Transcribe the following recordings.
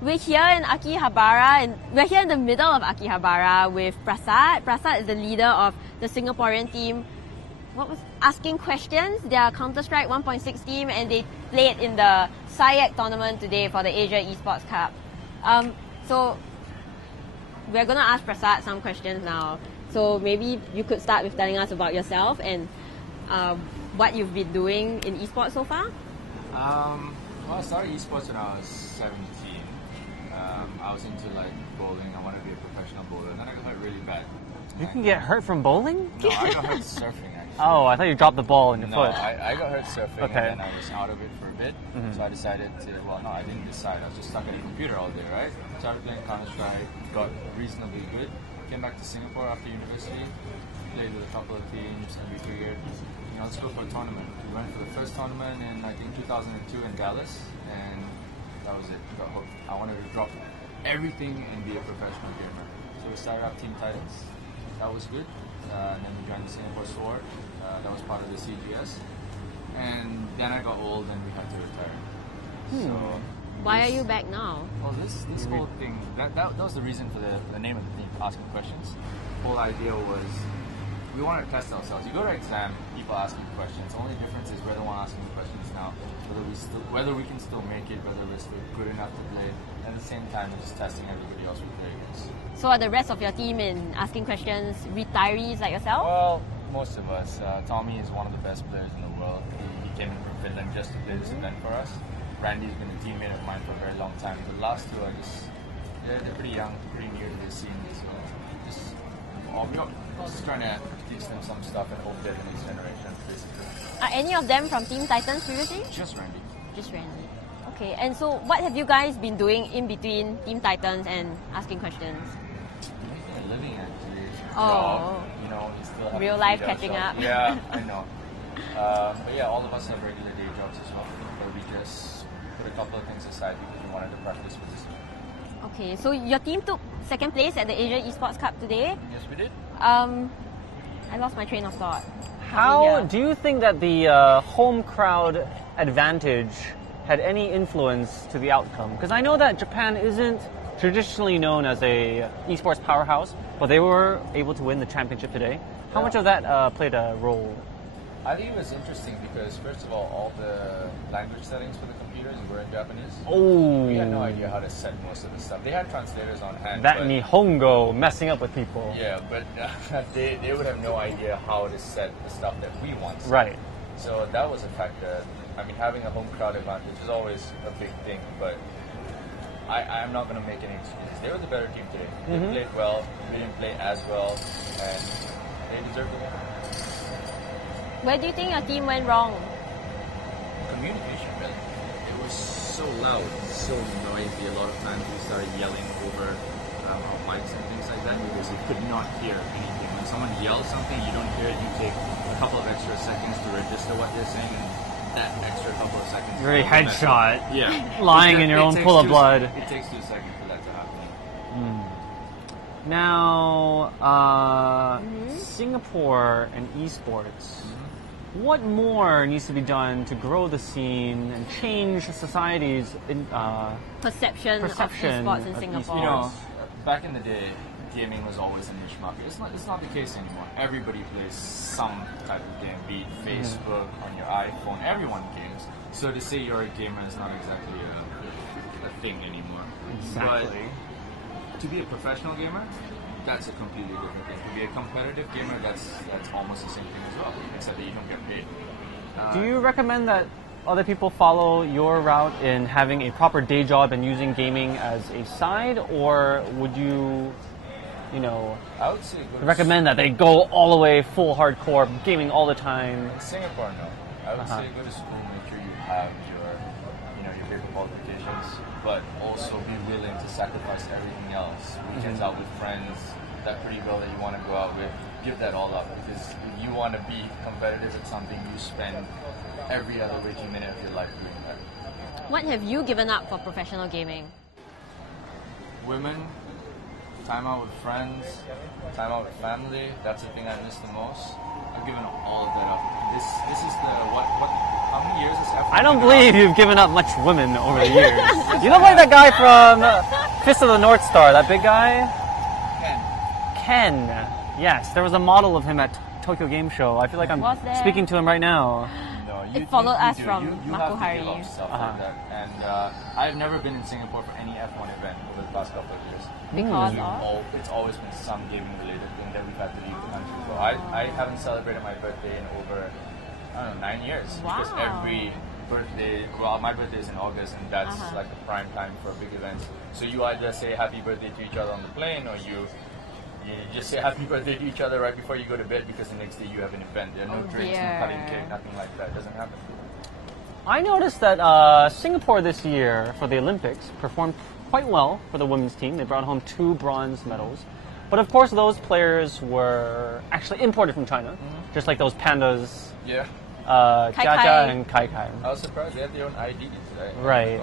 we're here in Akihabara, and we're here in the middle of Akihabara with Prasad. Prasad is the leader of the Singaporean team. What was asking questions? They are Counter-Strike 1.6 team, and they played in the SIAC tournament today for the Asia Esports Cup. So we're gonna ask Prasad some questions now. So maybe you could start with telling us about yourself and what you've been doing in esports so far. Well, I started esports when I was 17. I was into like bowling. I wanted to be a professional bowler, and then I got hurt really bad. You can get hurt from bowling? No, I got hurt surfing actually. Oh, I thought you dropped the ball in your No, foot. I got hurt surfing, Okay. and then I was out of it for a bit. So I decided to, well, no, I didn't decide. I was just stuck at a computer all day, right? Started playing Counter-Strike, got reasonably good. Came back to Singapore after university, played with a couple of teams, and we figured, let's go for a tournament. We went for the first tournament in, I think, 2002 in Dallas, and that was it. Got hooked. I wanted to drop everything and be a professional gamer. So we started up Team Titans. That was good. And then we joined the Singapore Sword. That was part of the CGS. And then I got old and we had to retire. So Why are you back now? well, this whole thing, that was the reason for the name of the thing, Asking Questions. The whole idea was we wanted to test ourselves. You go to exam, people asking questions. The only difference is we're the one asking the questions now. Whether we can still make it, whether we're still good enough to play. At the same time, we're just testing everybody else we play against. So are the rest of your team in asking questions retirees like yourself? Well, most of us. Tommy is one of the best players in the world. He came in from Finland just to play this event for us. Randy's been a teammate of mine for a very long time. The last two are they're pretty young, pretty new to the scene. So we're just trying to teach them some stuff and hope they're the next generation, basically. Are any of them from Team Titans previously? Just Randy. Just Randy. Okay, and so what have you guys been doing in between Team Titans and asking questions? Making a living, actually. Oh. Job, you still have Real to life feed catching ourselves. up. Yeah, I know. But yeah, all of us have regular day jobs as well. But we just put a couple of things aside because we wanted to practice with this. Okay, so your team took second place at the Asia Esports Cup today. Yes, we did. I lost my train of thought. How do you think that the home crowd advantage had any influence to the outcome? Because I know that Japan isn't traditionally known as a esports powerhouse, but they were able to win the championship today. How much of that played a role? I think it was interesting because, first of all the language settings for the computers were in Japanese. Oh, We had no idea how to set most of the stuff. They had translators on hand. that but, Nihongo messing up with people. Yeah, but they would have no idea how to set the stuff that we want. Right. So that was a factor. I mean, having a home crowd advantage is always a big thing, but I'm not going to make any excuses. They were the better team today. They played well, we didn't play as well, and they deserved to win. Where do you think your team went wrong? Communication, really. It was so loud, so noisy. A lot of times we started yelling over our mics and things like that because we could not hear anything. When someone yells something, you don't hear it, you take a couple of extra seconds to register what they're saying, and that extra couple of seconds... You're a headshot. Yeah. Lying in your own pool of blood. It takes 2 seconds for that to happen. Now, Singapore and esports. What more needs to be done to grow the scene and change society's Perception of esports in of Singapore. esports? Back in the day, gaming was always a niche market. It's not the case anymore. Everybody plays some type of game, be it Facebook, on your iPhone, everyone games. So to say you're a gamer is not exactly a thing anymore. Exactly. But to be a professional gamer, that's a completely different thing. To be a competitive gamer, that's almost the same thing as well, except that you don't get paid. Do you recommend that other people follow your route in having a proper day job and using gaming as a side, or would you, I would say recommend that they go all the way full hardcore gaming all the time? In Singapore, no. I would say go to school, make sure you have your paper qualifications, but also be willing to sacrifice everything else. Weekends out with friends, that pretty girl that you want to go out with, give that all up, because if you want to be competitive at something, you spend every other waking minute of your life doing that. What have you given up for professional gaming? Women, time out with friends, time out with family, that's the thing I miss the most. I've given all of that up. This is the what How many years has F1 I don't been believe around? you've given up much women over the years. You look like that guy from Fist of the North Star, that big guy. Ken. Ken. Yes, there was a model of him at Tokyo Game Show. I feel like I'm Was there? speaking to him right now. No, It followed us do. from you Makuhari. have to give up stuff Uh-huh. like that. And I've never been in Singapore for any F1 event over the past couple of years. Because So of? it's always been some gaming related thing that we've had to leave the country. So I haven't celebrated my birthday in over, I don't know, 9 years. Because Wow. every birthday, well, my birthday is in August, and that's like a prime time for big events. So you either say happy birthday to each other on the plane, or you just say happy birthday to each other right before you go to bed, because the next day you have an event. There are no Oh, drinks, no dear. cutting cake, nothing like that. It doesn't happen. I noticed that Singapore this year for the Olympics performed quite well for the women's team. They brought home 2 bronze medals. But of course, those players were actually imported from China, just like those pandas, Yeah. Kai Jia Kai. Jia and Kai Kai. I was surprised they had their own IDs. Right.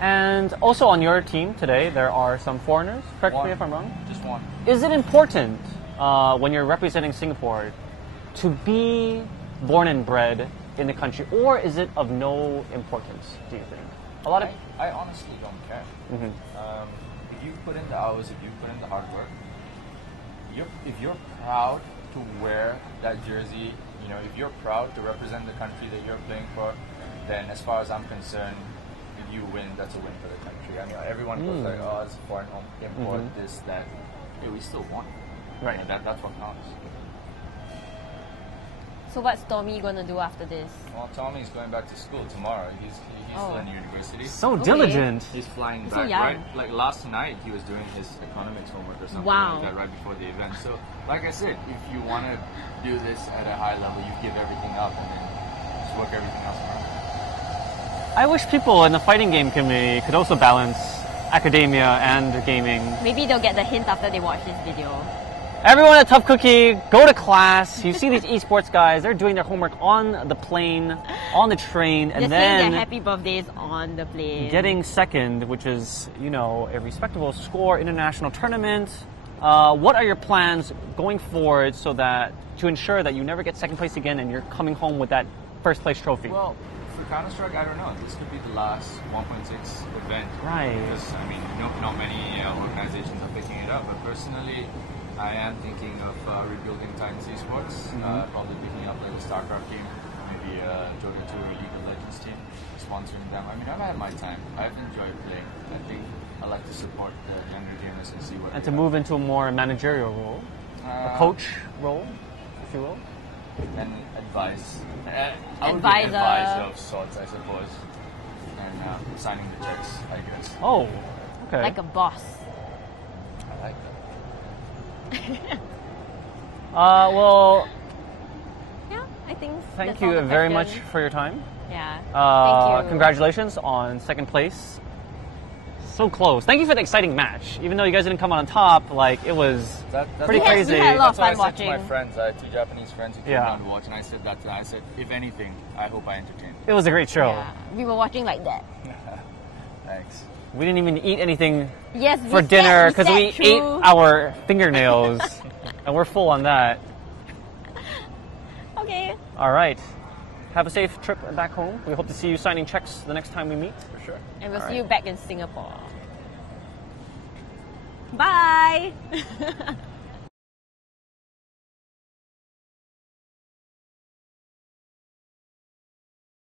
And also on your team today, there are some foreigners. Correct me if I'm wrong. Just one. Is it important when you're representing Singapore to be born and bred in the country, or is it of no importance, do you think? A lot of... I honestly don't care. Mhm. If you put in the hours, if you put in the hard work, if you're proud to wear that jersey, if you're proud to represent the country that you're playing for, then as far as I'm concerned, if you win, that's a win for the country. I mean, everyone goes like, oh, it's a foreign home, import, this, that. Hey, we still won. Right. And that's what counts. So what's Tommy gonna do after this? Well, Tommy's going back to school tomorrow. He's still in university. So Okay. diligent. He's flying So back, young. right? Like last night, he was doing his economics homework or something Wow. like that right before the event. So, like I said, if you want to do this at a high level, you give everything up and then just work everything else around. I wish people in the fighting game community could also balance academia and gaming. Maybe they'll get the hint after they watch this video. Everyone at Tough Cookie, go to class. You see these esports guys, they're doing their homework on the plane, on the train, and They're saying then their happy birthdays on the plane. getting second, which is, a respectable score, international tournament. What are your plans going forward to ensure that you never get second place again and you're coming home with that first place trophy? Well, for Counter-Strike, I don't know. This could be the last 1.6 event. Right. Because, I mean, not many organizations are picking it up. But personally, I am thinking of rebuilding Titans Esports. Probably picking up like a StarCraft team, maybe a Dota 2 or League of Legends team, sponsoring them. I mean, I've had my time. I've enjoyed playing. I think I like to support the younger gamers and see what And they to have. move into a more managerial role, a coach role, if you will. And advice. I would be Advisor. an advisor of sorts, I suppose. And signing the checks, I guess. Oh, okay. Like a boss. I like that. Well, Yeah, I think thank that's all you the very much questions. for your time. Yeah. Thank you. Congratulations on second place. So close. Thank you for the exciting match. Even though you guys didn't come out on top, it was That's pretty what- crazy. We had a lot of That's what I fun said to my watching. friends. I had 2 Japanese friends who came Yeah. down to watch, and I said that. I said, if anything, I hope I entertained. It was a great show. Yeah, we were watching like that. Thanks. We didn't even eat anything Yes, for dinner because we sat ate through- our fingernails, and we're full on that. Okay. All right. Have a safe trip back home. We hope to see you signing checks the next time we meet. For sure. And we'll All see right. you back in Singapore. Bye.